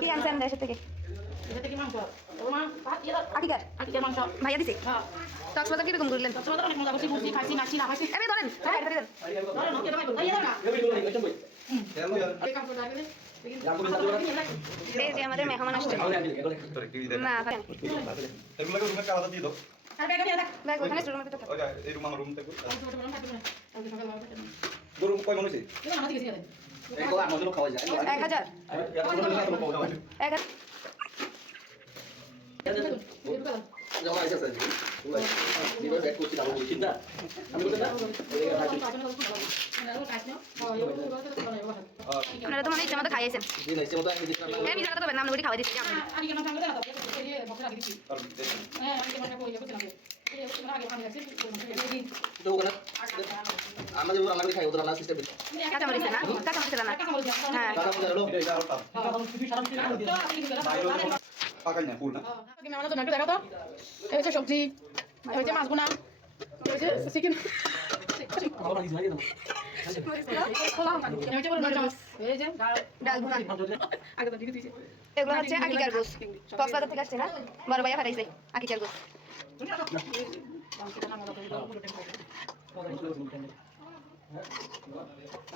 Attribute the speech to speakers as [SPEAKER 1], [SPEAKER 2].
[SPEAKER 1] কি আনছেন দেশের থেকে?
[SPEAKER 2] দিয়ে দাও।
[SPEAKER 1] আকিকার
[SPEAKER 2] মাংস।
[SPEAKER 1] ভাইয়া দিছে।
[SPEAKER 2] হ্যাঁ।
[SPEAKER 1] কক্সবাজার কীরকম ঘুরলেন
[SPEAKER 2] তোমাদের অনেক মজা করছি ঘুরছি খাইছি নাচছি না খাইছি।
[SPEAKER 1] এমনি ধরেন আমাদের মেহমান আসছে। না ব্যাগ ওখানে
[SPEAKER 3] রুম থেকে। গরু কয় মানুষ?
[SPEAKER 1] এক হাজার। এক হাজার। আপনারা তো মনে খাইয়েছেন।
[SPEAKER 4] আমি
[SPEAKER 1] জানাতে পারবেন নাম খাওয়াই দিচ্ছি।
[SPEAKER 4] তো আমাদের ওরা রান্না খাই ওদের রান্না সিস্টেম
[SPEAKER 1] কাঁচা মরিচ না কাঁচা মরিচ না হ্যাঁ
[SPEAKER 4] দাদা মনে হলো
[SPEAKER 3] পাকাই না ফুল না
[SPEAKER 2] এই হচ্ছে সবজি এই হচ্ছে মাছ বোনা এই হচ্ছে চিকেন তো
[SPEAKER 1] এগুলো হচ্ছে আকিকার গোস কক্সবাজার থেকে আসছে না? বড় ভাইয়া ফাটাইছে। আকিকার গোস?
[SPEAKER 2] Vamos a